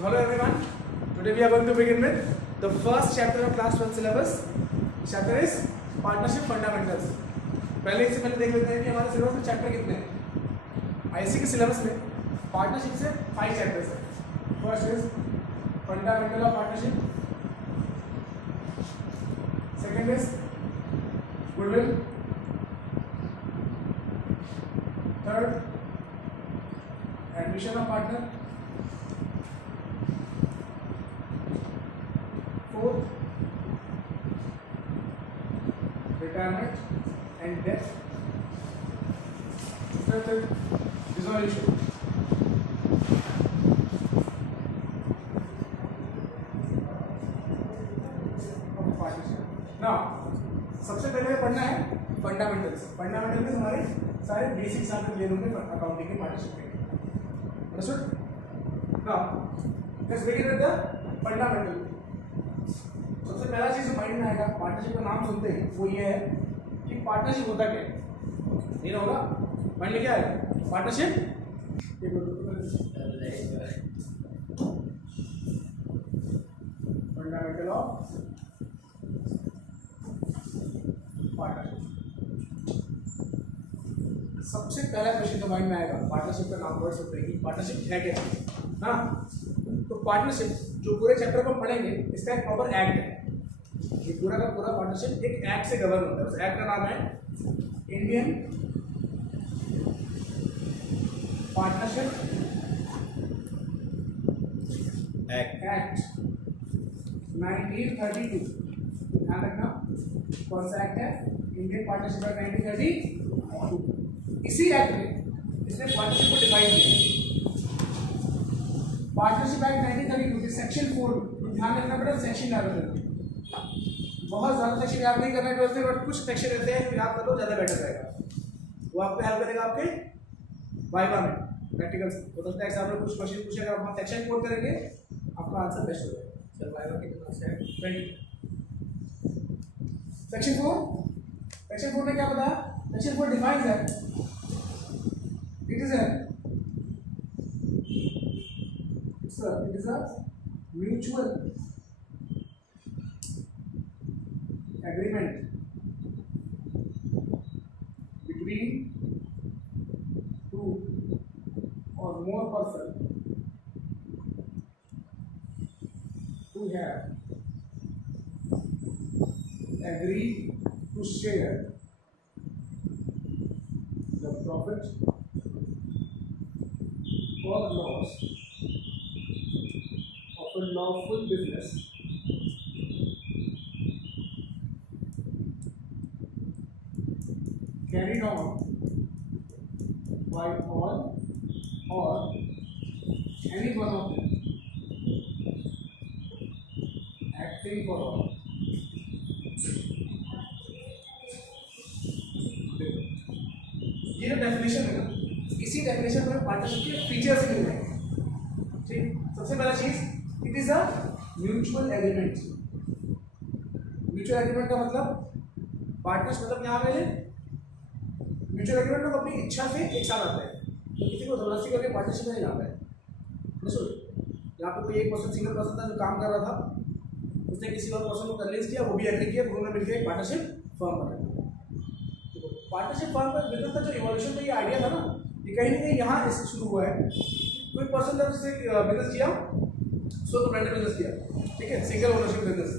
So hello everyone. Today we are going to begin with the first chapter of class 12 syllabus. Chapter is partnership fundamentals. इससे पहले देख लेते हैं कि हमारे सिलेबस में चैप्टर कितने हैं। आईसी के सिलेबस में पार्टनरशिप से 5 चैप्टर्स हैं। First is fundamental of partnership, second is goodwill, third admission of partner, fourth retirement and death, fifth is dissolution. Now सबसे पहले पढ़ना है फंडामेंटल्स। फंडामेंटल में हमारे सारे बेसिक्स आपको क्लियर होंगे अकाउंटिंग के पार्टनरशिप के। Understood? Now let's begin with the fundamental. सबसे पहला चीज माइंड में आएगा पार्टनरशिप का नाम सुनते ही वो ये है कि पार्टनरशिप होता क्या है। नहीं ना होगा माइंड में क्या है पार्टनरशिप। Fundamental of partnership. सबसे पहला क्वेश्चन तो माइंड में आएगा पार्टनरशिप का नाम वर्ड सुनते ही पार्टनरशिप है क्या। हाँ, तो पार्टनरशिप जो पूरे चैप्टर को पढ़ेंगे इसका एक प्रॉपर एक्ट है। ये पूरा का पूरा पार्टनरशिप एक एक्ट से गवर्न होता है। उस एक्ट का नाम है इंडियन पार्टनरशिप एक्ट 1932। ध्यान रखना कौन सा एक्ट है, इंडियन पार्टनरशिप एक्ट 1932। इसी एक्ट में इसने पार्टनरशिप को डिफाइन किया। पार्टनरशिप एक्ट 1932 के सेक्शन 4 ध्यान रखना पड़ेगा। सेक्शन याद रखना, बहुत ज़्यादा सेक्शन याद नहीं करना है, बट कुछ सेक्शन रहते हैं याद कर लो ज़्यादा बेटर रहेगा। वो आपको हेल्प करेगा आपके वाइवा में प्रैक्टिकल्स। हो सकता है एग्जाम में कुछ क्वेश्चन पूछेगा, आप सेक्शन कोड करेंगे आपका आंसर बेस्ट हो जाएगा। चल वाइवा के पास है 20 सेक्शन 4 में क्या बताया। सेक्शन 4 डिफाइंस है it is a mutual agreement between two or more persons who have agreed to share the profit or loss of a lawful business carried on by all or any one of them acting for all। ये जो definition है ना, इसी definition में partnership के features मिल रहे हैं। ठीक, सबसे पहला चीज it is a mutual agreement. Mutual agreement का मतलब पार्टनर्स मतलब यहाँ पे म्यूचुअल एग्रीमेंट लोग अपनी इच्छा से एक साथ आते हैं, तो किसी को जबरदस्ती करके पार्टनरशिप में नहीं जाता है। यहाँ पे कोई एक पर्सन सिंगल पर्सन था जो काम कर रहा था, उसने किसी और पर्सन को कन्विंस किया, वो भी एग्री किया, दोनों ने मिलकर एक पार्टनरशिप फॉर्म बनाया। पार्टनरशिप फॉर्म का बिजनेस का जो इवोल्यूशन का ये आइडिया था ना, ये कहीं ना कहीं यहाँ इससे शुरू हुआ है। कोई पर्सन जब से बिजनेस किया, सो तो ब्रांडेड बिजनेस किया, ठीक है, सिंगल ओनरशिप बिजनेस।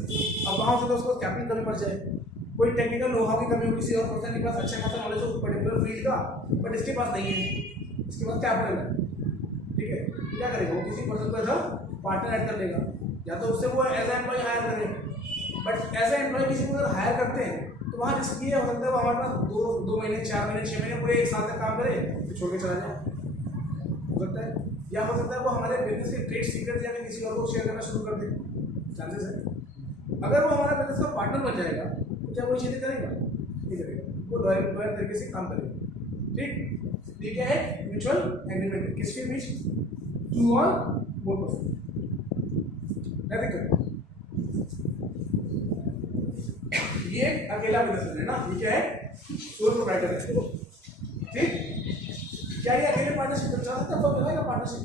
अब वहाँ से तो उसको कैपिटल कमी पड़ जाए, कोई टेक्निकल नो हाउ की कमी हो, किसी और पर्सन के पास अच्छा खासा नॉलेज हो पर्टिकुलर फील्ड का, बट इसके पास नहीं है, इसके पास कैपिटल है, ठीक है, क्या करेगा वो किसी पर्सन को एज पार्टनर ऐड कर लेगा, या तो उससे वो एज ए एम्प्लॉय हायर करेगा। बट एज ए एम्प्लॉय किसी को अगर हायर करते हैं तो वहाँ रिस्क ये हो सकता है वो हमारे पास 2 महीने 4 महीने 6 महीने पूरे 1 साल तक काम करे फिर छोड़ के चला जाए, हो सकता है। या हो सकता है वो हमारे बिजनेस के ट्रेड सीक्रेट या किसी और को शेयर करना शुरू कर दे, चांसेस है। अगर वो हमारा बिजनेस का पार्टनर बन जाएगा तो क्या वो चीज़ें करेगा, नहीं करेगा, वो लॉयल तरीके से काम करेगा। ठीक, ये क्या है म्यूचुअल एग्रीमेंट किसके बीच, 2 और more पर्सन। ये अकेला बिजनेसमैन है ना, ये क्या है सोल प्रोप्राइटर है। ठीक, क्या ये अकेले पार्टनरशिप चल सकता है? तो मिलेगा पार्टनरशिप,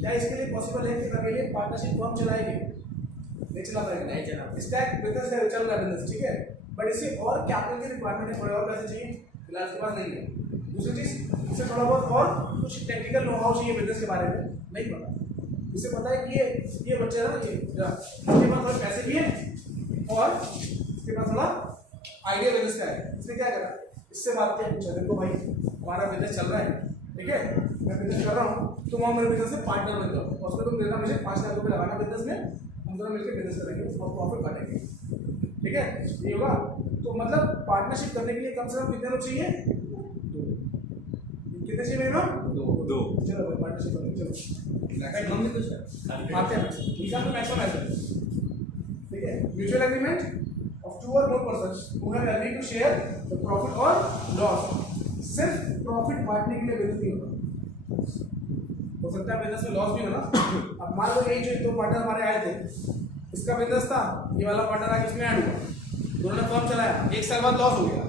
क्या इसके लिए पॉसिबल है कि अकेले पार्टनरशिप फर्म चलाएगी? नहीं चला पाएगा, नहीं चला। इसका एक बिजनेस है, चल रहा है बिजनेस, ठीक है, बट इसे और कैपिटल की रिक्वायरमेंट है, थोड़े और पैसे चाहिए, फिलहाल इसके पास नहीं है। दूसरी चीज, इसे थोड़ा बहुत और कुछ टेक्निकल नो हाउ चाहिए बिजनेस के बारे में, नहीं पता। इसे पता है कि ये बच्चा है ना, इसके पास थोड़े पैसे भी है और इसके पास थोड़ा आइडिया बिजनेस का है। इसने क्या करा, इससे बात किया, पूछा देखो भाई हमारा बिजनेस चल रहा है, ठीक है, मैं बिजनेस कर रहा हूँ, तुम और मेरे बिजनेस में पार्टनर बन जाओ, और उसमें तुम देना मुझे 5 लाख रुपये लगाना बिजनेस में, हम दोनों मिलकर बिजनेस करेंगे और प्रॉफिट बांटेंगे, ठीक है, ये होगा। तो मतलब पार्टनरशिप करने के लिए कम से कम कितने लोग चाहिए? 2। कितने चाहिए मिनिमम? 2। चलो भाई पार्टनरशिप करेंगे, चलो हम भी कुछ आते हैं मैक्सिमम ऐसा, ठीक है। Mutual agreement of 2 or more persons who have agreed to share the profit or loss। सिर्फ प्रॉफिट बांटने के लिए बिजनेस नहीं होता, हो सकता है बिजनेस में लॉस भी हो ना। अब मान लो यही जो 2 पार्टनर हमारे आए थे, इसका बिजनेस था, ये वाला पार्टनर आके इसमें ऐड हुआ, दोनों ने फर्म चलाया, 1 साल बाद लॉस हो गया,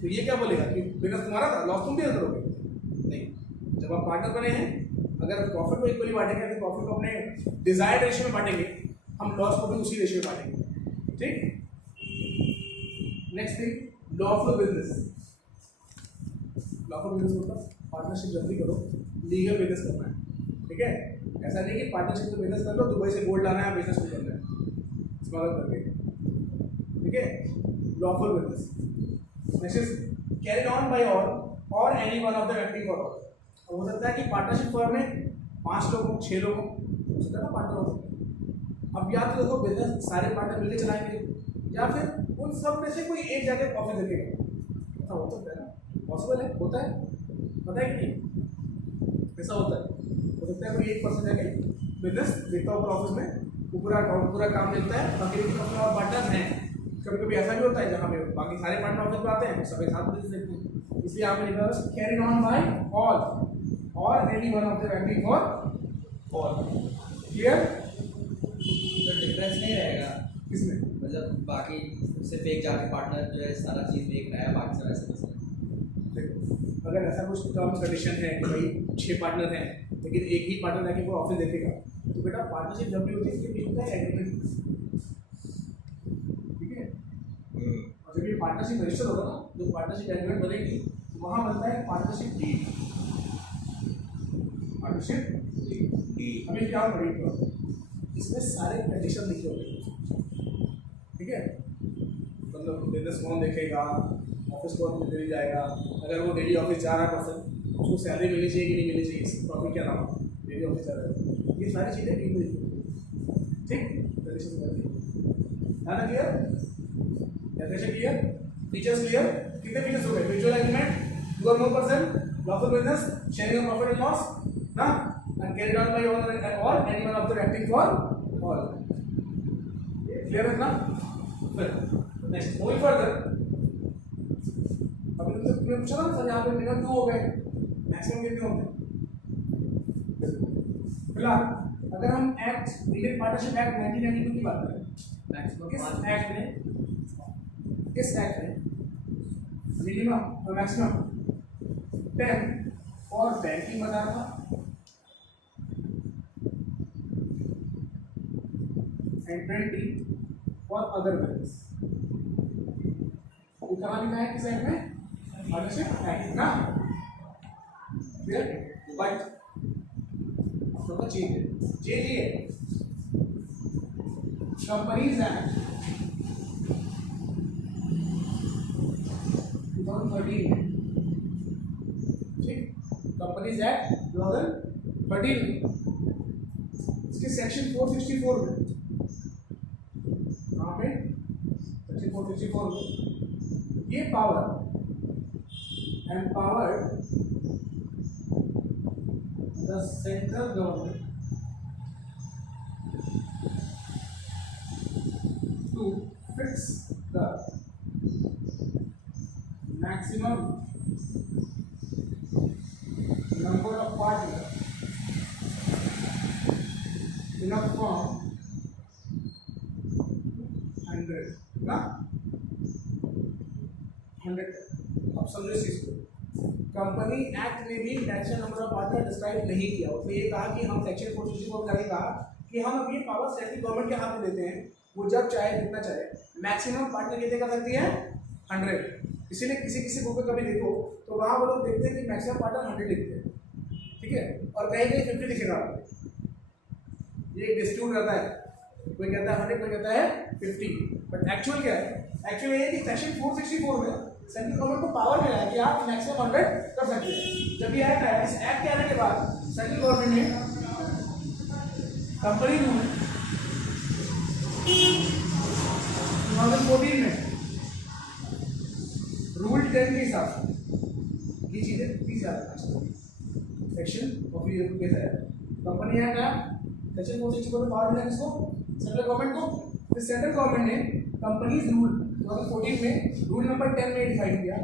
तो ये क्या बोलेगा कि बिजनेस तुम्हारा था, लॉस तुम भी करोगे? नहीं। जब आप पार्टनर बने हैं, अगर प्रॉफिट को इक्वली बांटेंगे, फिर प्रॉफिट को अपने डिजायर्ड रेशियो में बांटेंगे, हम लॉस को भी उसी रेशियो में बांटेंगे, ठीक। Next thing, lawful business. Lawful business मतलब पार्टनरशिप जल्दी करो, लीगल बिजनेस करना है, ठीक है। ऐसा नहीं कि पार्टनरशिप में बिजनेस कर लो, दुबई से गोल्ड लाना है, बिजनेस को करना है स्मगल करके, ठीक है। Lawful business. Next is carried on by all or any one of the acting for all. हो सकता है कि पार्टनरशिप फर्म में 5 लोग हो, 6 लोग हो सकता है ना, पार्टनर हो सकते हैं। अब या तो देखो बिजनेस सारे पार्टनर मिलकर चलाएंगे, या फिर उन सब में से कोई एक जाके ऑफिस देखेगा, ऐसा हो सकता है ना, पॉसिबल है, होता है, पता है कि नहीं, ऐसा होता है। हो सकता है कोई एक पर्सन जाके बिजनेस देखता होगा ऑफिस में, पूरा काम देखता है, बाकी अपने और पार्टनर्स हैं। कभी कभी ऐसा भी होता है जहाँ पे बाकी सारे पार्टनर ऑफिस में आते हैं, सब एक साथ बिजनेस देखते हैं, इसलिए आपने लिखा carried on by all or any one of the acting for all. Clear? Difference नहीं रहेगा किसमें? मतलब बाकी सिर्फ एक जाके पार्टनर जो है सारा चीज़ देख रहा है, बाकी सब ऐसे बस देखो, अगर ऐसा कुछ टर्म्स कंडीशन है कि भाई 6 पार्टनर हैं, लेकिन एक ही पार्टनर जाके वो ऑफिस देखेगा, तो बेटा पार्टनरशिप जब भी होती है इसके बीच होता है एग्रीमेंट, ठीक है। और जब ये पार्टनरशिप रजिस्टर होगा ना, जो पार्टनरशिप एग्रीमेंट बनेगी, वहाँ बनता है पार्टनरशिप डीड। पार्टनरशिप डीड हमें क्या पड़ेगा, इसमें सारे कंडीशन लिखे होंगे, ठीक है। मतलब बिजनेस कौन देखेगा, ऑफिस कौन मिल जाएगा, अगर वो डेली ऑफिस जा रहा है पर्सन, उसको सैलरी मिलनी चाहिए कि नहीं मिलनी चाहिए, प्रॉफिट क्या नाम, डेली ऑफिस जा रहा है, ये सारी चीज़ें डील में लिखी, ठीक। ध्यान clear, definition clear, features clear. कितने फीचर्स हो गए? Mutual agreement, 2 or more person, lawful business, sharing of profit and loss ना, and carried on by all or any one of the acting for all. Clear है ना? Next moving further, अभी तुमने पूछा ना सर यहाँ पे मिनिमम 2 हो गए, मैक्सिमम कितने होंगे? फिलहाल अगर हम एक्ट इंडियन पार्टनरशिप एक्ट 1992 की बात करें, मैक्सिमम इस एक्ट में मिनिमम और मैक्सिमम 10 और बैंकिंग बता था, एंड 20 और अदर बिजनेस। कहाँ लिखा है किस एक्ट में? पार्टनरशिप एक्ट ना, बट आपका चेंज है, कंपनीज एक्ट 2013 में, ठीक, कंपनीज एक्ट 2013 में, इसके सेक्शन 464 में, कहाँ पे? सेक्शन 464 में ये power empowered the central government to fix the maximum number of partners in a firm 100 ना 100। अब समझो इस चीज को, कंपनी एक्ट ने भी maximum number of partner describe नहीं किया। उसने ये कहा कि हम सेक्शन 464 का कहा कि हम अपनी पावर सेंट्रल गवर्नमेंट के हाथ में देते हैं, वो जब चाहे जितना चाहे। मैक्सिमम पार्टनर कितने कर सकती है? 100। इसीलिए किसी किसी बुक में कभी देखो तो वहाँ वो लोग देखते हैं कि मैक्सिमम पार्टनर 100 लिखते हैं, ठीक है, और कहीं कहीं 50 लिखेगा। ये डिस्प्यूट रहता है, कोई कहता है 100, कोई कहता है 50, बट एक्चुअल क्या है? एक्चुअली ये कि सेक्शन 464 में सेंट्रल गवर्नमेंट को पावर मिला है कि आप मैक्सिमम 100 कर सकते हैं। जब ये एक्ट आया, इस एक्ट के आने के बाद सेंट्रल गवर्नमेंट ने कंपनी रूल 2014 में रूल 10 के हिसाब से ये चीजें 30,000 सेक्शन ऑफ के तहत कंपनी एक्ट आया, सेक्शन 464 में पावर मिला किसको? सेंट्रल गवर्नमेंट को। फिर सेंट्रल गवर्नमेंट ने कंपनीज रूल 2014 में रूल नंबर 10 में डिफाइन किया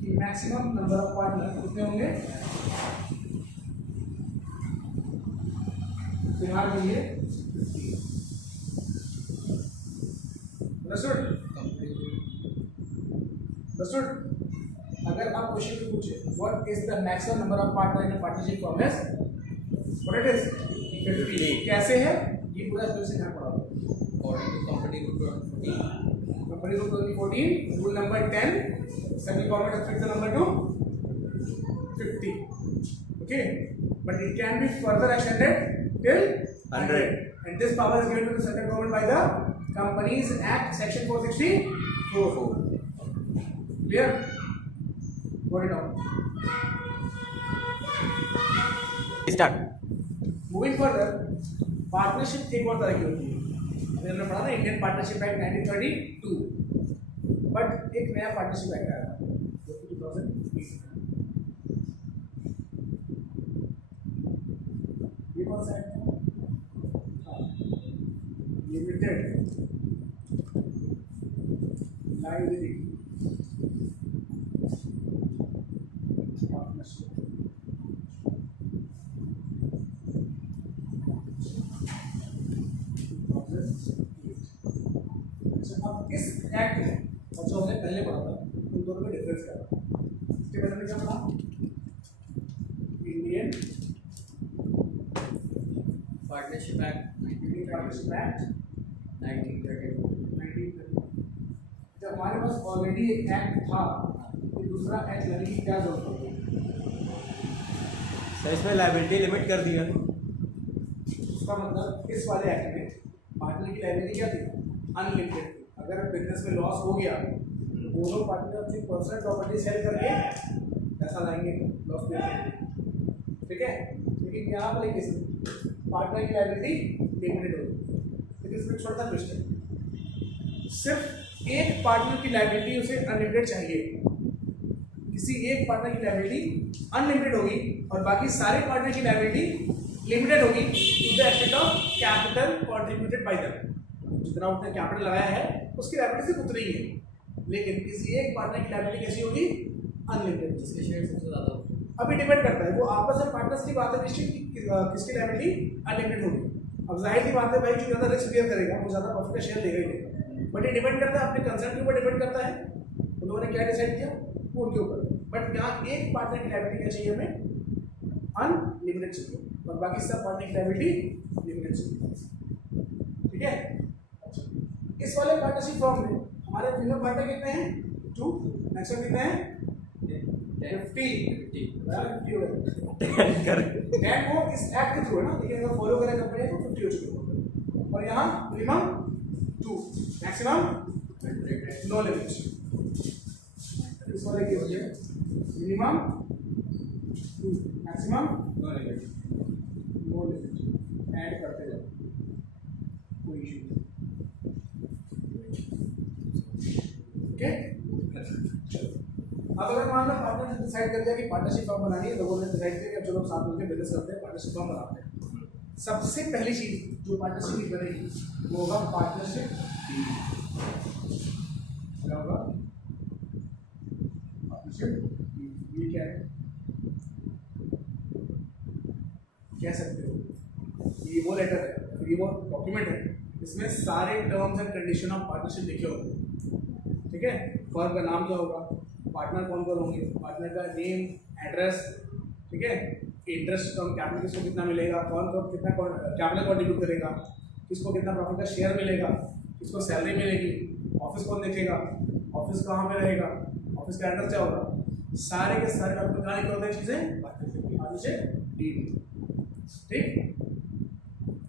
कि मैक्सिमम नंबर ऑफ पार्टनर कितने होंगे? फिलहाल के लिए अगर आप क्वेश्चन पूछे what is the maximum number of partner in a partnership form is what it is 50। कैसे है ये पूरा फिर से ध्यान पड़ा according to company rule 14 rule number 10 central government has fixed the number to 50, okay, but it can be further extended till 100, and this power is given to the central government by the Companies Act section 464. Clear? Got it down. Start. Moving further, partnership एक और तरह की होती है। हमने पढ़ा ना Indian partnership act 1932, but एक नया पार्टनरशिप एक्ट आया था 2020। ये कौन सा एक्ट था? Limited liability partnership. अब इस एक्ट में और जो हमने पहले पढ़ा था उन दोनों में डिफरेंस क्या था? इसके पहले हमने क्या पढ़ा? Indian partnership act 1932। जब हमारे पास ऑलरेडी एक एक्ट था तो दूसरा एक्ट लाने की क्या जरूरत होगी? सर इसमें लायबिलिटी लिमिट कर दिया। उसका मतलब इस वाले एक्ट में पार्टनर की लायबिलिटी क्या थी? अनलिमिटेड। अगर बिजनेस में लॉस हो गया तो दोनों पार्टनर अपनी पर्सनल प्रॉपर्टी सेल करके पैसा लाएंगे, लॉस देंगे, ठीक है। लेकिन यहाँ पर एक पार्टनर की लायबिलिटी लिमिटेड होगी, लेकिन इसमें छोटा सा ट्विस्ट है। सिर्फ एक पार्टनर की लायबिलिटी उसे अनलिमिटेड चाहिए। किसी एक पार्टनर की लायबिलिटी अनलिमिटेड होगी और बाकी सारे पार्टनर की लायबिलिटी लिमिटेड होगी to the extent of capital contributed by them. जितना उसने कैपिटल लगाया है उसकी लायबिलिटी सिर्फ उतनी ही है, लेकिन किसी एक पार्टनर की लायबिलिटी कैसी होगी? अनलिमिटेड। जिसके शेयर सबसे ज़्यादा हो। अभी डिपेंड करता है, वो आपस में पार्टनर्स की बात है निश्चित किसकी लायबिलिटी अनलिमिटेड होगी। अब जाहिर सी बात है भाई, जो ज़्यादा रिस्क बेयर करेगा वो ज़्यादा प्रॉफिट का शेयर लेगा ही लेगा, बट ये डिपेंड करता है अपने कंसर्न के ऊपर डिपेंड करता है उन्होंने क्या डिसाइड किया वो उनके ऊपर। बट यहाँ एक पार्टनर की लायबिलिटी क्या चाहिए हमें? अनलिमिटेड चाहिए, और बाकी सब पार्टनर की लायबिलिटी लिमिटेड चाहिए, ठीक है। इस वाले पार्टनरशिप फॉर्म में हमारे मिनिमम पार्टनर कितने हैं? 2, मैक्सिमम कितने हैं? 50 वो इस एक्ट के थ्रू है ना, लेकिन अगर फॉलो करें कंपनी तो 50 हो चुके हैं। और यहाँ मिनिमम 2, मैक्सिमम नो लिमिट। इस वाले के लिए minimum 2, maximum no limit add करते जाओ, कोई इशू नहीं, ओके। अब अगर मान लो पार्टनर ने डिसाइड कर दिया कि पार्टनरशिप फॉर्म बनानी है, लोगों ने डिसाइड किया कि अब चलो साथ मिलकर बिजनेस करते हैं, पार्टनरशिप फॉर्म बनाते हैं। सबसे पहली चीज जो पार्टनरशिप की बनेगी वो होगा पार्टनरशिप। क्या होगा? पार्टनरशिप। ये क्या है? कह सकते हो ये वो लेटर है, ये वो डॉक्यूमेंट है, इसमें सारे terms and condition of partnership लिखे होंगे, ठीक है। फर्म का नाम क्या होगा, पार्टनर कौन कौन होंगे, पार्टनर का नेम एड्रेस, ठीक है, इंटरेस्ट कम कैपिटल किसको कितना मिलेगा, कौन कौन कितना कैपिटल कंट्रीब्यूट करेगा, किसको कितना प्रॉफिट का शेयर मिलेगा, किसको सैलरी मिलेगी, ऑफिस कौन देखेगा, ऑफिस कहाँ पे रहेगा, ऑफिस का एड्रेस क्या होगा, सारे के सारे डॉक्यूमेंट कहाँ लिखे होते हैं चीजें पार्टनरशिप डीड। ठीक,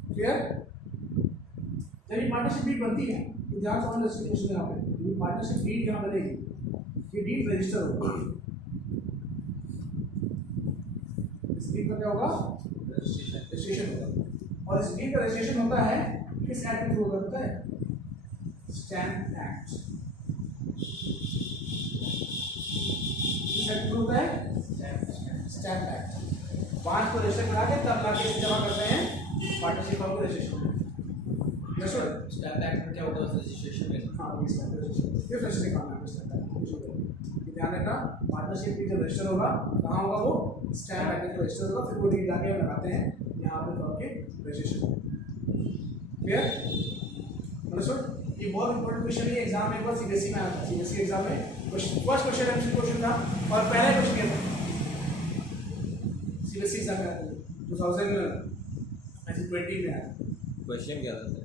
क्लियर। जब ये पार्टनरशिप डीड बनती है तो ध्यान से समझ रखिए, यहाँ पे ये पार्टनरशिप डीड यहाँ बनेगी, ये डीड रजिस्टर होगा, इस डीड का क्या होगा, रजिस्ट्रेशन होगा। और इस डीड का रजिस्ट्रेशन होता है किस एक्ट के थ्रू होता है, स्टैम्प एक्ट। होता है स्टैम्प एक्ट। 5 को रजिस्टर करा के तब लाके जमा करते हैं पार्टनरशिप फॉर्म को रजिस्ट्रेशन। स्टैम्प एक्ट में क्या होता है रजिस्ट्रेशन में? हाँ, ये स्टैम्प रजिस्ट्रेशन, ये रजिस्टर दिखाना है स्टैम्प एक्ट। ध्यान रखना, पार्टनरशिप की जब रजिस्टर होगा कहाँ होगा, वो स्टैम्प एक्ट में रजिस्टर होगा, फिर वो डीड जाके हम लगाते हैं यहाँ पे फॉर्म के रजिस्ट्रेशन। Clear, understood. ये बहुत इंपॉर्टेंट क्वेश्चन है, एग्जाम में एक बार सीबीएसई में आया था, सीबीएसई एग्जाम में फर्स्ट क्वेश्चन एमसीक्यू क्वेश्चन था और पहला क्वेश्चन ये था सीबीएसई एग्जाम में आया था 2020 में आया। क्वेश्चन क्या था सर?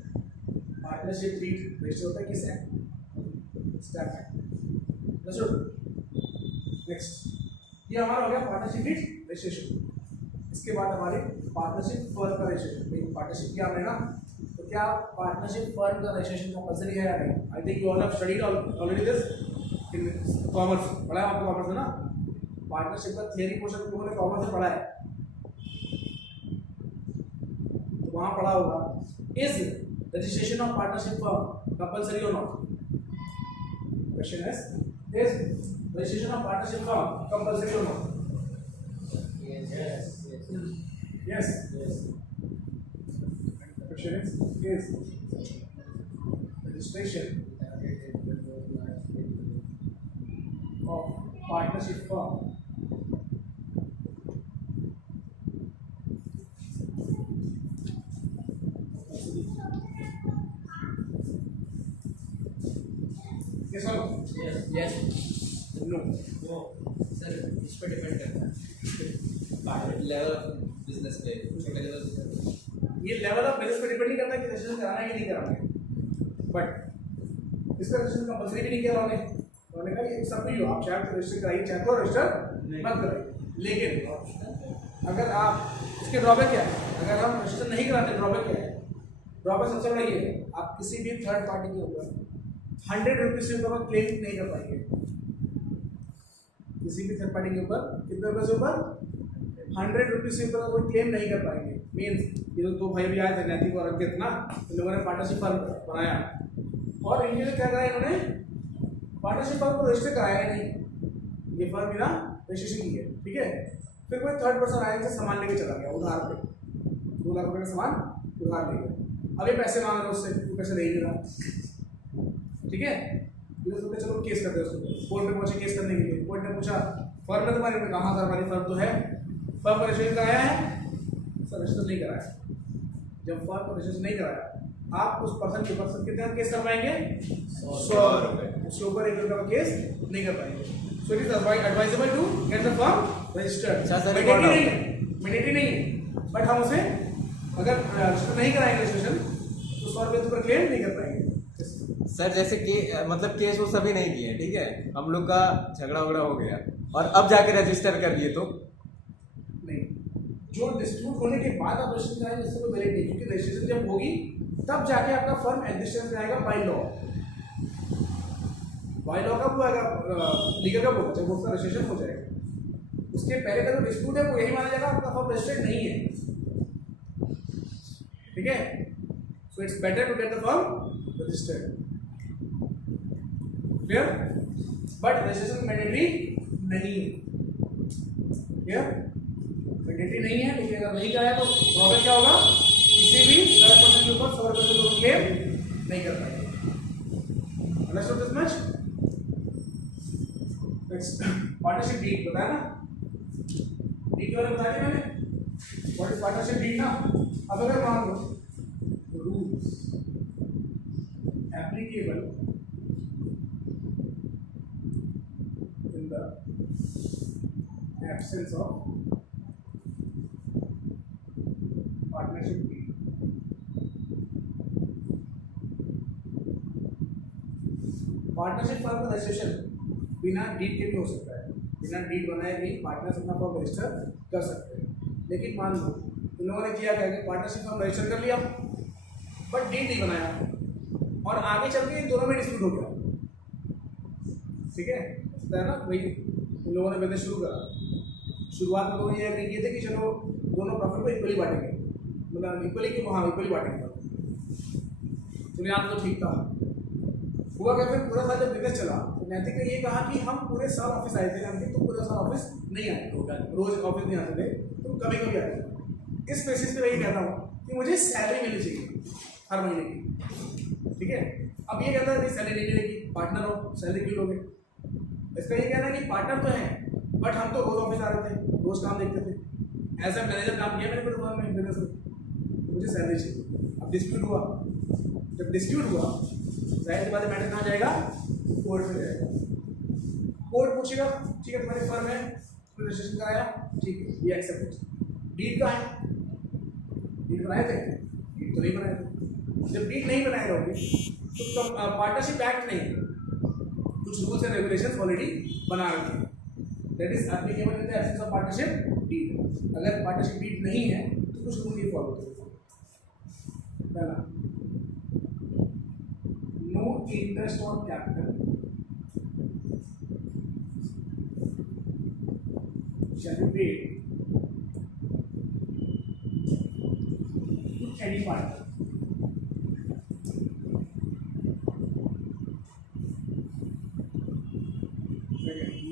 पार्टनरशिप डीड रजिस्टर होता है किस एक्ट, स्टैम्प एक्ट। नेक्स्ट, ये हमारा हो गया पार्टनरशिप डीड रजिस्ट्रेशन। इसके बाद हमारे पार्टनरशिप फर्म का रजिस्ट्रेशन। पार्टनरशिप क्या बनेगा, तो क्या पार्टनरशिप फर्म का रजिस्ट्रेशन कंपलसरी है या नहीं? I think you all have studied already this in commerce, पढ़ा है आपको कॉमर्स में ना, पार्टनरशिप का थियरी पोर्शन लोगों ने कॉमर्स में पढ़ा है, तो वहां पढ़ा होगा is registration of partnership firm compulsory or not. Question is registration of partnership firm compulsory or not? Yes. Question is registration of partnership firm yes or no? Yes. No. Sir इस पर depend करता है level of business पे, छोटे level. ये level of business पे depend नहीं करता कि रजिस्ट्रेशन कराना है कि नहीं कराना है, बट इसका रजिस्ट्रेशन कंपलसरी भी नहीं किया उन्होंने कहा ये सब भी हो, आप चाहे तो रजिस्टर कराइए, चाहे तो रजिस्टर मत कराइए। लेकिन अगर आप, इसके ड्रॉबैक क्या है, अगर हम रजिस्टर नहीं कराते, ड्रॉबैक क्या है, ड्रॉबैक सबसे बड़ा ये है, आप किसी भी थर्ड पार्टी के ऊपर 100 रुपीज से ऊपर क्लेम नहीं कर पाएंगे। किसी भी थर्ड पार्टी के ऊपर कितने रुपए से ऊपर, 100 रुपीज से ऊपर कोई क्लेम नहीं कर पाएंगे। मीन्स ये तो 2 भाई भी आए थे, नैतिक और अंकित ना, इन लोगों ने पार्टनरशिप फर्म बनाया और इन्होंने क्या कराया, इन्होंने पार्टनरशिप फर्म को रजिस्टर कराया नहीं, ये फर्म बिना रजिस्ट्रेशन की है, ठीक है। फिर कोई थर्ड पर्सन आया जिससे सामान लेके चला गया उधार पे, 2 लाख रुपए का सामान उधार ले गया, अभी पैसे मांग रहे उससे, तो पैसे नहीं दे रहा, ठीक है। चलो केस करते हैं उसको, कोर्ट में पहुंचे केस करने के लिए, कोर्ट ने पूछा फर्म है तुम्हारी, कहाँ था हमारी फर्म तो है, फर्म को रजिस्ट्रेशन कराया है सर, रजिस्टर नहीं कराया। जब फर्म को रजिस्टर नहीं कराया, आप उस पर्सन के ऊपर कितने केस कर पाएंगे, 100 रुपए, उसके ऊपर 1 रुपये का केस नहीं कर पाएंगे। So it is advisable to get the firm registered. Mandatory नहीं है, बट हम उसे अगर रजिस्टर नहीं कराएंगे रजिस्ट्रेशन तो 100 रुपये ऊपर क्लेम नहीं कर पाएंगे। सर जैसे मतलब केस वो सभी नहीं किए, ठीक है, हम लोग का झगड़ा वगड़ा हो गया और अब जाके रजिस्टर कर दिए तो नहीं, जो डिस्प्यूट होने के बाद आप रजिस्ट्रेशन कराएंगे उससे कोई वैलिड नहीं, क्योंकि रजिस्ट्रेशन जब होगी तब जाके आपका फर्म एग्जिस्टेंस में आएगा बाय लॉ। बाय लॉ कब आएगा, लीगल कब होगा, जब उसका रजिस्ट्रेशन हो जाएगा। उसके पहले का जो डिस्प्यूट है वो यही माना जाएगा आपका फर्म रजिस्टर्ड नहीं है, ठीक है। So it's better to get the firm registered, clear. But registration mandatory नहीं है, क्लियर, मैंडेटरी नहीं है। लेकिन अगर नहीं कराया तो ड्रॉबैक क्या होगा, किसी भी थर्ड पर्सन के ऊपर 100 रुपये से ऊपर क्लेम नहीं कर पाएंगे। Understood this much? Next, partnership deed बताया ना, डीड के बारे में बता दिया मैंने, व्हाट इज पार्टनरशिप डीड ना। अब अगर मान लो rules applicable in the absence partnership firm का रजिस्ट्रेशन बिना डीड के भी हो सकता है, बिना डीड बनाए भी पार्टनर्स अपना फर्म रजिस्टर कर सकते हैं। लेकिन मान लो इन लोगों ने किया क्या कि पार्टनरशिप फर्म रजिस्टर कर लिया बट डीड नहीं बनाया और आगे चल के इन दोनों में डिस्प्यूट हो गया, ठीक है ना भाई। उन लोगों ने बिजनेस शुरू करा, शुरुआत में लोग ये एग्री किए थे कि चलो दोनों प्रॉफिट को इक्वली बांटेंगे, मतलब इक्वली की हाँ इक्वली बांटेंगे, शुरुआत तो ठीक था। हुआ क्या, फिर पूरा साल जब बिजनेस चला तो नैतिक ने ये कहा कि हम पूरे साल ऑफिस आए थे, हमने तुम पूरे साल ऑफिस नहीं आए, रोज ऑफिस नहीं आते थे, तुम कभी कभी आते थे। इस बेसिस पे वही कहता हूँ कि मुझे सैलरी मिलनी चाहिए हर महीने की, ठीक है। अब ये कहता है कि सैलरी नहीं मिलेगी, पार्टनर हो सैलरी क्यों लोगे। इसका ये कहना है कि पार्टनर तो है बट हम तो रोज ऑफिस आ रहे थे, रोज काम देखते थे, एज ए मैनेजर काम किया मैंने दुकान में बिजनेस में, मुझे सैलरी चाहिए। अब डिस्प्यूट हुआ, जब डिस्प्यूट हुआ जाहिर सी बात है मैटर कहाँ जाएगा, कोर्ट में जाएगा। कोर्ट पूछेगा ठीक है तुम्हारी फर्म है, तुमने रजिस्ट्रेशन कराया, ठीक है ये एक्सेप्ट। डीड कहाँ है, डीड बनाए थे, डीड तो नहीं बनाए थे। जब डीड नहीं बनाए रहोगे तो पार्टनरशिप एक्ट नहीं, कुछ रूल्स एंड रेगुलेशंस ऑलरेडी बना रखे हैं, that is applicable in the absence of partnership deed. अगर पार्टनरशिप डीड नहीं है तो कुछ रूल नहीं फॉलो करेगा। पहला, no interest on capital shall be paid to any partner.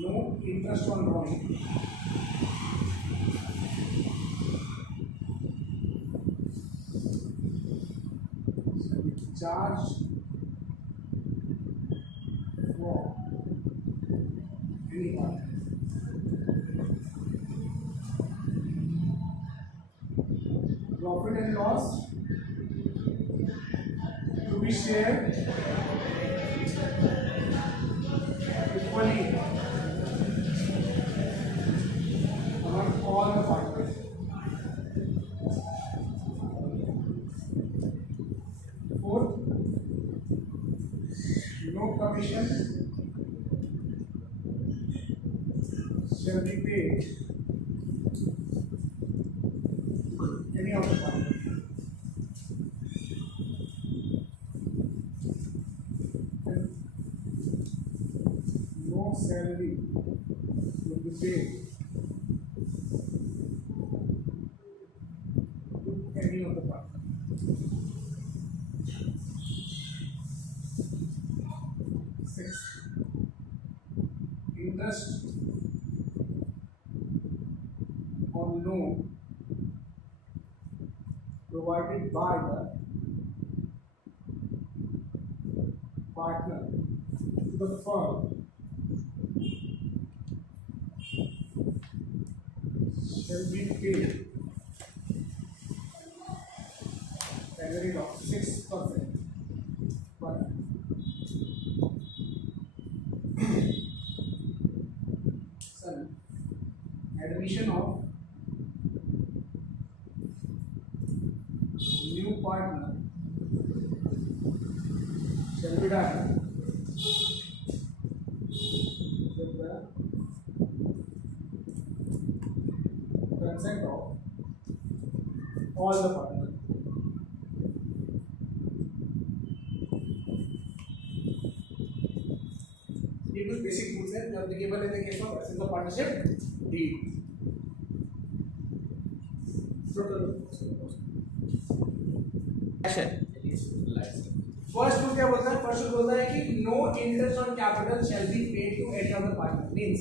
No interest on drawing shall be charged for any partner. Profit and loss to be shared equally among all the partners. Fourth, no commission shall be paid any of the partners. No salary will be paid to any of the partners. Six, interest on loan provided by the partner to the firm shall be paid at the rate of 6% per annum. Seven, admission of new partner shall be done with the consent of all the partners. ये कुछ basic rules हैं जो applicable in the case of absence of partnership deed. First rule क्या बोलता है, first rule बोलता है कि no interest on capital shall be paid to any of the partner. Means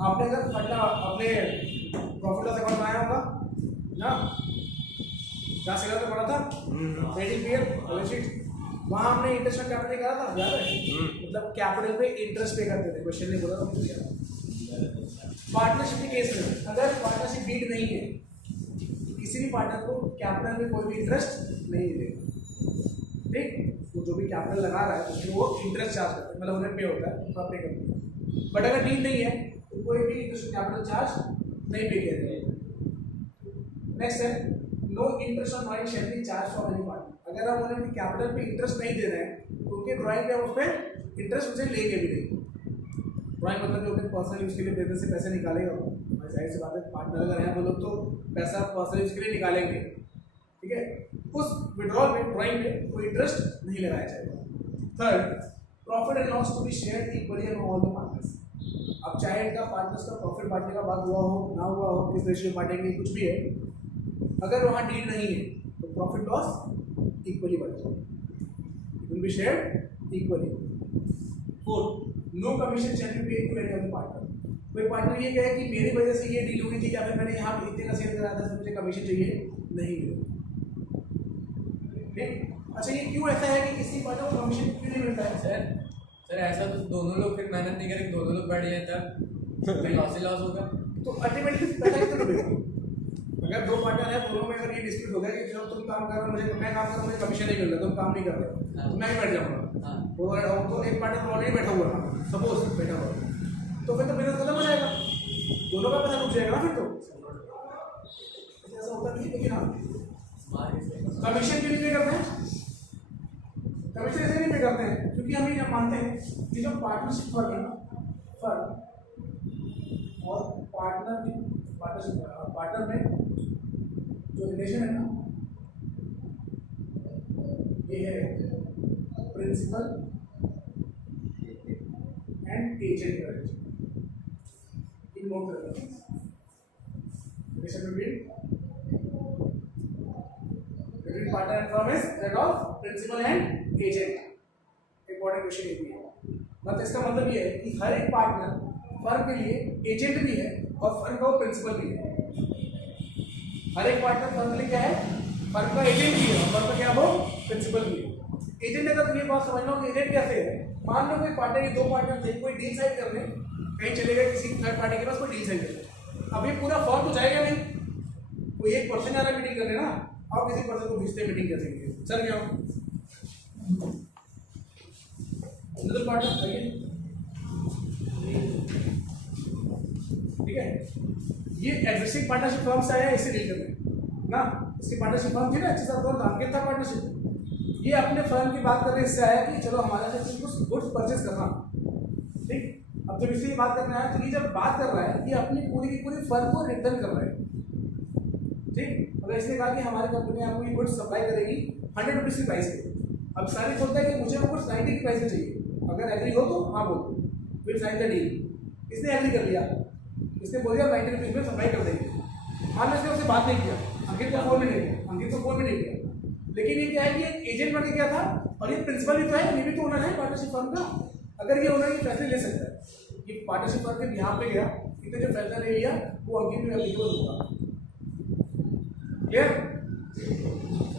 आपने अगर फटा अपने प्रॉफिट लॉस अकाउंट बनाया होगा ना, क्या से तो पड़ा था ट्रेडिंग पीरियड बैलेंस शीट, वहां हमने इंटरेस्ट ऑन कैपिटल करा था, याद है? मतलब कैपिटल पे इंटरेस्ट पे करते थे, क्वेश्चन नहीं बोला था मुझे। पार्टनरशिप के केस में अगर पार्टनरशिप डीड नहीं है किसी भी पार्टनर को कैपिटल में कोई भी इंटरेस्ट नहीं मिलेगा, ठीक। तो जो भी कैपिटल लगा रहा है उसमें वो इंटरेस्ट चार्ज करता है, मतलब उन्हें पे होता है तो पे करते हैं। बट अगर डीड नहीं है तो कोई भी इंटरेस्ट कैपिटल चार्ज नहीं पे किया जाएगा। नेक्स्ट है no interest on drawing shall be charge for any party. अगर हम उन्हें कैपिटल पे इंटरेस्ट नहीं दे रहे हैं तो उनके ड्राइंग पे हम उस पर इंटरेस्ट उनसे लेंगे भी नहीं। ड्राइंग मतलब जो अपने पर्सनल यूज़ के लिए बिजनेस से पैसे निकालेगा, जाहिर सी बात है पार्टनर अगर हैं वो लोग तो पैसा पर्सनल यूज़ के लिए निकालेंगे, ठीक है। उस विड्रॉल में ड्राइंग में कोई इंटरेस्ट नहीं लगाया जाएगा। Third, profit and loss to be shared equally among all the partners. अब चाहे इनका पार्टनर्स का प्रॉफिट बांटने का बात हुआ हो ना हुआ हो, किस रेशियो बांटेंगे कुछ भी है, अगर वहाँ डील नहीं है तो प्रॉफिट लॉस इक्वली बनेगा, it will be shared equally. Fourth, no commission shall be paid to any of the partner. कोई पार्टनर ये कहे कि मेरी वजह से ये डील हुई थी या फिर मैंने यहाँ पे इतने का सेल कराया था, मुझे कमीशन चाहिए, नहीं मिलेगा। ठीक, अच्छा ये क्यों ऐसा है कि किसी पार्टनर को कमीशन क्यों नहीं मिलता है? सर ऐसा तो दोनों लोग फिर मेहनत नहीं करेंगे, दोनों लोग बैठ जाए तब फिर लॉस ही लॉस होगा। तो अल्टीमेटली पैसा कितना डूबेगा? अगर दो पार्टनर है, दोनों में अगर ये डिस्प्यूट हो गया कि जब तुम काम कर रहे हो मुझे, मैं काम कर रहा हूँ मुझे कमीशन नहीं मिल रहा, तुम काम नहीं कर रहे हो, तो मैं भी बैठ जाऊँगा। तो एक पार्टनर ऑलरेडी बैठा हुआ था, सपोज बैठा हुआ, तो फिर तो बिजनेस खत्म हो जाएगा, दोनों का पैसा डूब जाएगा ना फिर तो। ऐसा होता नहीं है, लेकिन हाँ कमीशन क्यों नहीं पे करते हैं? कमीशन ऐसे नहीं पे करते हैं क्योंकि हम ये मानते हैं कि जो पार्टनरशिप फर्म है ना, फर्म और पार्टनर की पार्टनर में जो रिलेशन है ना, ये है प्रिंसिपल एंड एजेंट का रिलेशन। इन नोट करें relation between partner and firm is that of principal and agent. Important question ये भी है। मतलब इसका मतलब ये है कि हर एक पार्टनर फर्म के लिए एजेंट भी है और फर्म का वो प्रिंसिपल भी है। हर एक पार्टनर फर्म के लिए क्या है? फर्म का एजेंट भी है और फर्म का क्या वो प्रिंसिपल भी है। एजेंट अगर तुम ये बात समझ लो कि एजेंट कैसे है, मान लो कोई पार्टनर, ये दो पार्टनर थे, कोई डील साइन करने कहीं चले गए, किसी थर्ड पार्टी के पास कोई डील साइन कर, अब ये पूरा फर्म तो जाएगा नहीं, कोई एक पर्सन जा रहा है मीटिंग करने ना, आप किसी पर्सन को भेजते मीटिंग कर देंगे, सर क्या अनदर पार्टनर आइए, ठीक है। ये एग्जिस्टिंग पार्टनरशिप फर्म से आया, इससे डील करने ना, इसकी पार्टनरशिप फर्म थी ना, अच्छे साथ काम किया था पार्टनरशिप, ये अपने फर्म की बात करने इससे आया कि चलो हमारे से कुछ गुड्स परचेज करना, ठीक। अब जब इससे बात करना है तो ये जब बात कर रहा है, ये अपनी पूरी की पूरी फर्म को रिटर्न कर रहा है, ठीक। अगर इसने कहा कि हमारी कंपनी आपको ये गुड्स सप्लाई करेगी 100 रुपीज़ की प्राइस पे, अब सारी सोचता है कि मुझे वो गुड्स 90 की प्राइस में चाहिए, अगर एग्री हो तो हाँ बोल, विल साइन द डील। इसने एग्री कर लिया, इसने बोल दिया 90 रुपीज़ में सप्लाई कर देंगे। हाँ, इसने उससे बात नहीं किया, अंकित को फोन में नहीं किया, अंकित को फोन में नहीं किया, लेकिन ये क्या है कि एक एजेंट बन के क्या था, और ये प्रिंसिपल भी तो है, ये भी तो ओनर है पार्टनरशिप फर्म का। अगर ये ओनर ये फैसले ले सकता है कि पार्टनरशिप फर्म के यहाँ पे गया, इसने जो फैसला ले लिया वो अंकित में एप्लीकेबल होगा। क्लियर?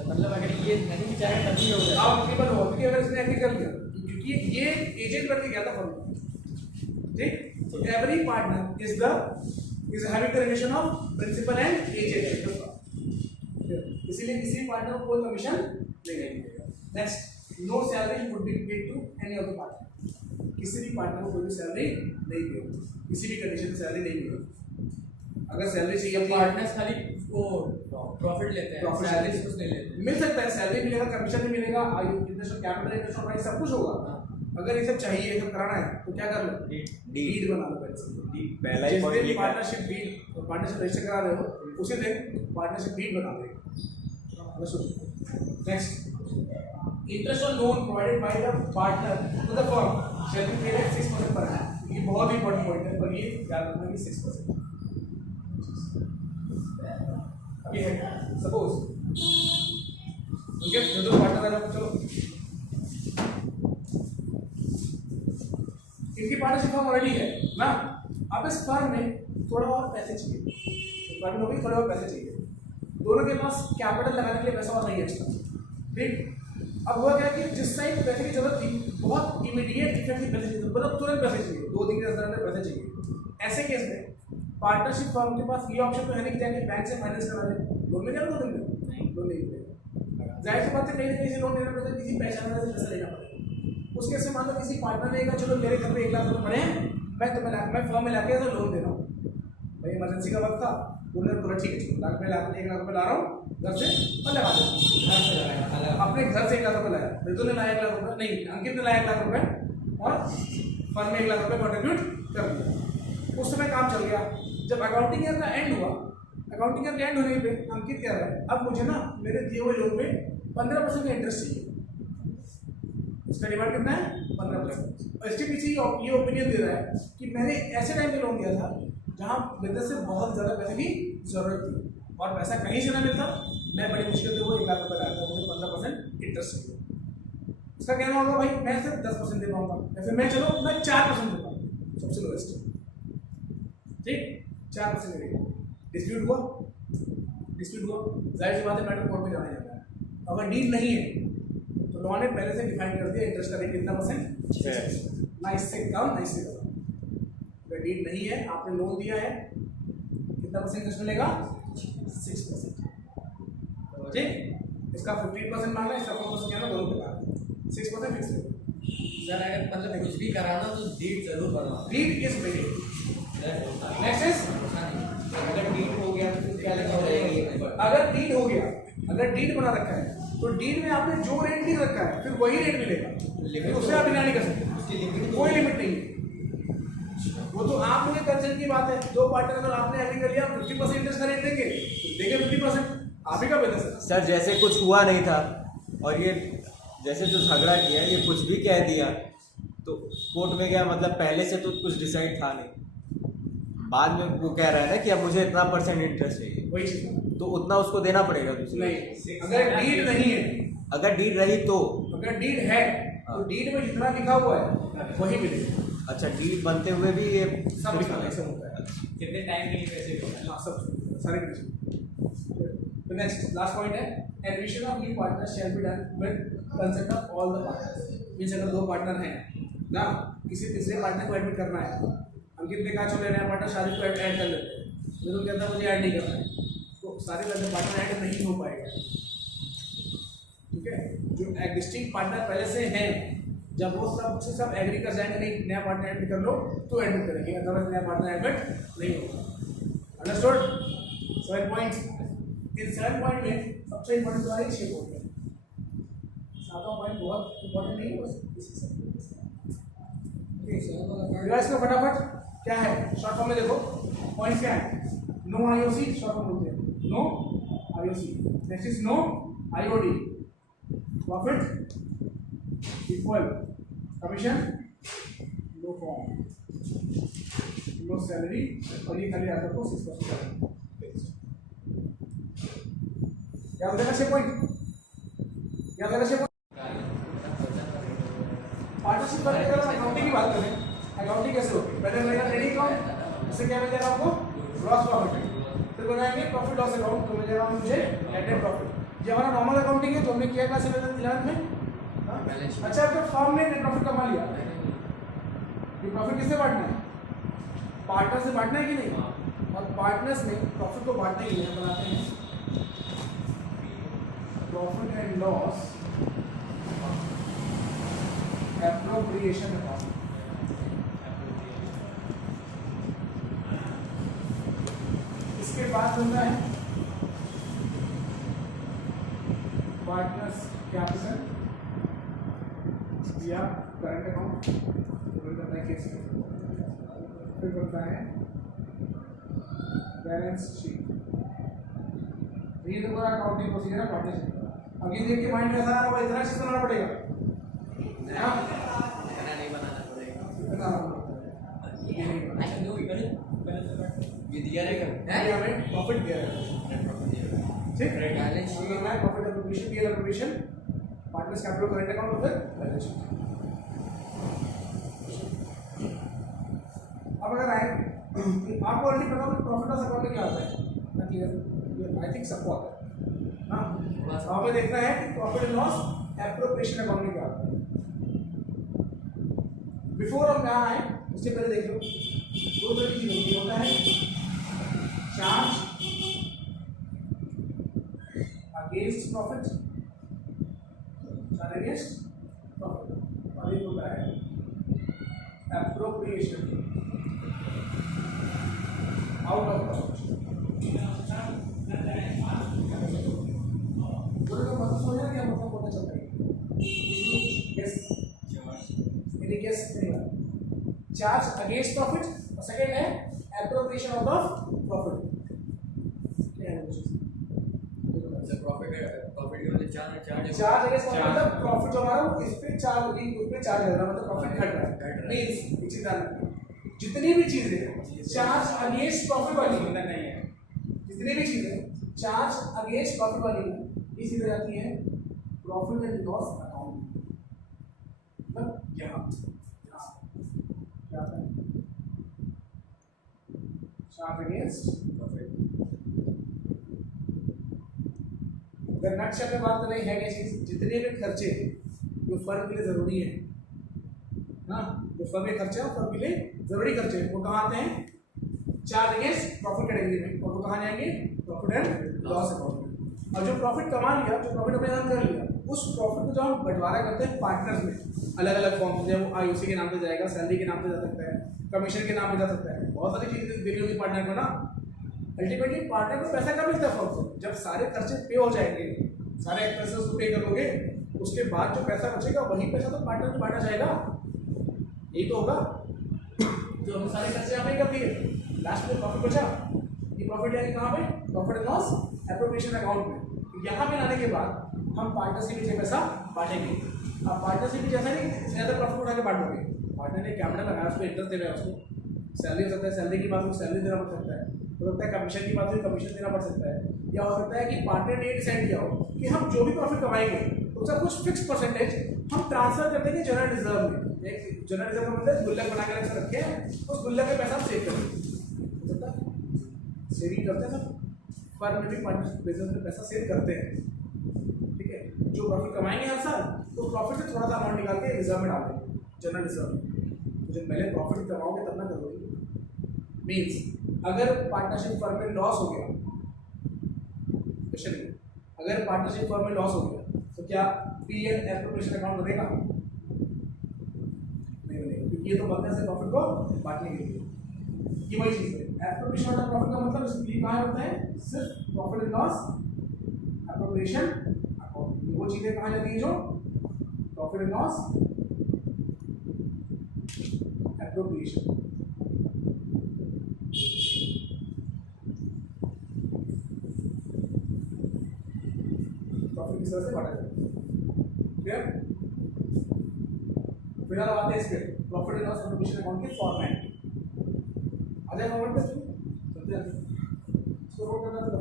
मतलब अगर ये नहीं चाहे तभी होगा, आप एप्लीकेबल होगा, क्योंकि अगर इसने एग्री कर लिया, क्योंकि ये एजेंट बन के गया था फर्म, ठीक। तो every partner is having the relation of principal and agent, इसीलिए किसी पार्टनर को कोई कमीशन नहीं मिलेगा। Next, no salary would be paid to any of the partner. किसी भी पार्टनर को कोई भी सैलरी नहीं देगी, किसी भी कंडीशन में सैलरी नहीं मिलेगी। अगर सैलरी चाहिए, पार्टनर्स खाली वो प्रॉफिट लेते हैं, सैलरी कुछ नहीं लेते। मिल सकता है, सैलरी मिलेगा, कमीशन भी मिलेगा, interest of capital, interest of right, सब कुछ होगा। अगर ये सब चाहिए, ये सब कराना है तो क्या कर लो, डीड बना लो पहले से। जिस दिन पार्टनरशिप डीड, पार्टनरशिप रजिस्टर करा रहे हो उसी दिन पार्टनरशिप डीड बना देगा। Next, interest on loan provided by the partner to the firm shall be paid at 6% per annum. ये बहुत ही इंपॉर्टेंट पॉइंट है, पर ये याद रखना कि 6%। अब ये है सपोज उनके जो पार्टनर है, चलो इनकी पार्टनरशिप फर्म ऑलरेडी है ना, अब इस फर्म में थोड़ा और पैसे चाहिए, तो फर्म में थोड़े और पैसे चाहिए, दोनों के पास कैपिटल लगाने के लिए पैसा और नहीं है एक्स्ट्रा, ठीक। अब हुआ क्या कि जिस टाइम पैसे की जरूरत थी, बहुत इमीडिएट इफेक्टिव पैसे चाहिए, मतलब तुरंत पैसे चाहिए, 2 दिन के अंदर पैसे चाहिए। ऐसे केस में पार्टनरशिप फर्म के पास ये ऑप्शन तो है नहीं कि जाके बैंक से फाइनेंस करा दे, लोन मिलेगा 2 दिन में, लोन नहीं मिलेगा। जाहिर सी बात है, कहीं ना कहीं से लोन लेना पड़ेगा, किसी पहचान वाले से पैसा लेना पड़ेगा। उसके से मान लो किसी पार्टनर ने कहा चलो मेरे घर पे 1 लाख रुपए पड़े हैं, मैं फर्म में लाके लोन दे रहा हूँ, भाई इमरजेंसी का वक्त था, उन्होंने बोला ठीक है 1 लाख रुपए ला रहा हूँ, घर से और लगा दो। घर से लगाया अपने घर से 1 लाख रुपए लाया, मृदुल ने लाया 1 लाख रुपए, नहीं अंकित ने लाया 1 लाख रुपए और फर्म में 1 लाख रुपए कॉन्ट्रीब्यूट कर दिया। उस समय काम चल गया। जब अकाउंटिंग ईयर का एंड हुआ, अकाउंटिंग ईयर का एंड होने पे अंकित कह रहा है अब मुझे ना मेरे दिए हुए लोन पे 15% का इंटरेस्ट चाहिए। इसका डिमांड कितना है? 15%। और इसके पीछे ये ओपिनियन दे रहा है कि मैंने ऐसे टाइम पे लोन दिया था जहाँ बिजनेस से बहुत ज़्यादा पैसे की जरूरत थी और पैसा कहीं से ना मिलता, मैं बड़ी मुश्किल से वो 1 लाख रुपए लाया था, मुझे 15% इंटरेस्ट चाहिए। इसका कहना होगा भाई मैं सिर्फ 10% दे पाऊंगा या फिर मैं चलो मैं 4% दे पाऊंगा, सबसे लोएस्ट। ठीक, 4% देगा। डिस्प्यूट हुआ, जाहिर सी बात है मैटर कोर्ट में जाना जाता है। अगर डील नहीं है तो लॉ ने पहले से डिफाइन कर दिया इंटरेस्ट का रेट कितना %, ना इससे कम ना इससे कम। अगर डील नहीं है, आपने लोन दिया है, कितना % इंटरेस्ट मिलेगा? 6%। ठीक, इसका 15% मांगा, इसका 4% क्या ना, दोनों पे लगा 6% फिक्स है। सर अगर मतलब कुछ भी कराना तो डीड जरूर बनवाना। Deed is very next is अगर डीड हो गया तो क्या लिखा हो जाएगा? अगर डीड हो गया, अगर डीड बना रखा है तो डीड में आपने जो रेट लिख रखा है फिर वही रेट मिलेगा, लेकिन उससे आप बिना नहीं कर सकते, उसकी लिमिट कोई लिमिट नहीं है। वो तो आप मुझे कंसर्न की बात है। दो पार्टनर अगर आपने एग्री कर लिया 50% इंटरेस्ट का रेट देंगे तो देंगे 50%, आप ही का बिजनेस है। सर जैसे कुछ हुआ नहीं था और ये जैसे जो झगड़ा किया ये कुछ भी कह दिया तो कोर्ट में गया, मतलब पहले से तो कुछ डिसाइड था नहीं, बाद में वो कह रहा है ना कि अब मुझे इतना % इंटरेस्ट चाहिए, वही चीज तो उतना उसको देना पड़ेगा दूसरे। नहीं, अगर डीड नहीं है, अगर डीड रही तो, अगर डीड है तो डीड में जितना लिखा हुआ है वही मिलेगा। अच्छा डीड बनते हुए भी ये सब ऐसा होता है। कितने टाइम के लिए पैसे हाँ, सब सारे कंडीशन। तो नेक्स्ट लास्ट पॉइंट है admission of new partner shall be done with consent of all the partners. Means अगर 2 पार्टनर हैं ना, किसी तीसरे पार्टनर को एडमिट करना है, अंकित ने कहा चलो नया पार्टनर शादी को ऐड कर लेते हैं, तो कहता है मुझे ऐड नहीं करना है, तो सारे लड़के पार्टनर ऐड नहीं हो पाएगा। ठीक है, जो एग्जिस्टिंग पार्टनर पहले से हैं जब वो सब एग्री कर जाएंगे नहीं नया पार्टनर एडमिट कर लो तो एडमिट करेंगे, अदरवाइज नया पार्टनर एडमिट नहीं होगा। अंडरस्टूड? 7 पॉइंट्स। इन 7 पॉइंट में सबसे इंपॉर्टेंट तो है 6 पॉइंट है, 7वां पॉइंट बहुत इंपॉर्टेंट नहीं है, बस इसी से रिवाइज करो फटाफट। क्या है शॉर्ट फॉर्म में देखो पॉइंट्स क्या है? नो आईओसी शॉर्ट फॉर्म बोलते हैं, no IOC. Next is no IOD, profit equal commission, no form, no salary, और ये खाली आता को 6% याद रखना। 6 पॉइंट याद रखना। 6 पॉइंट पार्टनरशिप करने के बाद अकाउंटिंग की बात करें, अकाउंटिंग कैसे होगी? पहले मिलेगा ट्रेडिंग अकाउंट, इससे क्या मिलेगा आपको? Gross profit. फिर बनाएंगे प्रॉफिट लॉस अकाउंट, तो मिलेगा मुझे नेट प्रॉफिट। ये हमारा नॉर्मल अकाउंटिंग है जो हमने किया क्लास 11 में। अच्छा, आपके फर्म ने नेट प्रॉफिट कमा लिया, ये प्रॉफिट किससे बांटना है? पार्टनर से बांटना है कि नहीं? और पार्टनर्स में प्रॉफिट को बांटने के लिए बनाते हैं profit and loss appropriation account. इसके बाद बनता है पार्टनर्स कैपिटल या करंट अकाउंट, बनता है केस में। फिर बनता है बैलेंस शीट। ये तो पूरा अकाउंटिंग प्रोसीजर है पार्टनरशिप का। अब ये देख के माइंड में ऐसा आ रहा है इतना चीज बनाना पड़ेगा, हाँ इतना नहीं बनाना पड़ेगा, इतना ये दिया रहेगा है हमें प्रॉफिट दिया है, ठीक है? बैलेंस शीट करना है profit appropriation, PL appropriation, partners capital, current account और फिर बैलेंस शीट। अब अगर आए आपको ऑलरेडी पता हो प्रॉफिट लॉस अकाउंट में क्या होता है ना, क्लियर? आई थिंक सबको आता है ना। हमें देखना है कि profit and loss appropriation account में क्या होता है। बिफोर हम यहाँ आए उससे पहले देख लो 2 तरह की चीज होता है, charge against profit, charge against profit, और एक होता है appropriation out of profit. Charge against profit, और सेकंड है appropriation of the profit. Profit के मतलब चार्ज चार्ज अगेंस्ट मतलब प्रॉफिट जो हमारा इस पे चार्ज उस पे चार्ज लग रहा है, मतलब प्रॉफिट घट रहा है। मींस एक चीज ध्यान रखना, जितनी भी चीजें चार्ज अगेंस्ट प्रॉफिट वाली नहीं है, जितनी भी चीजें चार्ज अगेंस्ट प्रॉफिट वाली है ये सीधे जाती है प्रॉफिट एंड लॉस अकाउंट। मतलब यहाँ क्या है चार्ज अगेंस्ट प्रॉफिट। अगर नक्शा में बात करें है क्या चीज, जितने भी खर्चे जो फर्म के लिए जरूरी है ना, जो फर्म के खर्चे हैं फर्म के लिए जरूरी खर्चे वो कहाँ आते हैं, चार्ज अगेंस्ट प्रॉफिट कैटेगरी में, और वो कहाँ जाएंगे, प्रॉफिट एंड लॉस अकाउंट में। और जो प्रॉफिट कमा लिया, जो प्रॉफिट हमने अर्न कर लिया, उस प्रॉफिट को जो हम बंटवारा करते हैं पार्टनर्स में अलग अलग फॉर्म से, वो आईओसी के नाम पे जाएगा, सैलरी के नाम पे जा सकता है, कमीशन के नाम पे जा सकता है, बहुत सारी चीजें देनी होगी पार्टनर को ना। अल्टीमेटली पार्टनर को पैसा कब मिलता है फर्म से, जब सारे खर्चे पे हो जाएंगे, सारे एक्सपेंसेस को पे करोगे, उसके बाद जो पैसा बचेगा वही पैसा तो पार्टनर को बांटा जाएगा, यही तो होगा। जो हमने सारे खर्चे यहाँ पे कर दिए, लास्ट में प्रॉफिट बचा, ये प्रॉफिट आएगी कहाँ पे, profit and loss appropriation account में। यहाँ पे लाने के बाद हम पार्टनरशिप में पैसा बांटेंगे। अब पार्टनरशिप जैसा नहीं ज्यादा प्रॉफिट उठा के बांटोगे, पार्टनर ने कैमरा लगाया, उसको इंटरेस्ट दे रहा है, उसको सैलरी हो सकता है, सैलरी की बात हो सैलरी देना पड़ सकता है, हो सकता है कमीशन की बात हो कमीशन देना पड़ सकता है, या हो सकता है कि पार्टनर ने डिसाइड किया हो कि हम जो भी प्रॉफिट कमाएंगे उसका कुछ फिक्स परसेंटेज हम ट्रांसफर कर देंगे जनरल रिजर्व में। एक जनरल रिजर्व का मतलब गुल्लक बना के रख रखे हैं, उस गुल्लक में पैसा सेव करेंगे, सेविंग करते हैं सब फर्म में भी, पार्टनरशिप बिजनेस में पैसा सेव करते हैं। ठीक है, जो प्रॉफिट कमाएंगे हर साल तो प्रॉफिट से थोड़ा सा अमाउंट निकाल के रिजर्व में डाल देंगे, जनरल रिजर्व में। तो जब पहले प्रॉफिट कमाओगे तब ना करोगे। मीन्स अगर पार्टनरशिप फर्म में लॉस हो गया, स्पेशली अगर पार्टनरशिप फर्म में लॉस हो गया तो क्या पी एंड एप्रोप्रिएशन अकाउंट बनेगा, नहीं बनेगा, क्योंकि ये तो बनता है प्रॉफिट को बांटने के लिए। ये वही चीज है, एप्रोप्रिएशन ऑफ प्रॉफिट का मतलब इसलिए कहाँ होता है, सिर्फ profit and loss appropriation account. वो चीजें कहाँ जाती है जो profit and loss appropriation. Profit किस तरह से बांटा जाता है, क्लियर। फिर हम आते हैं इस पे profit and loss appropriation account के फॉर्मेट। आ जाए फॉर्मेट पे, चलते हैं इसको नोट करना तो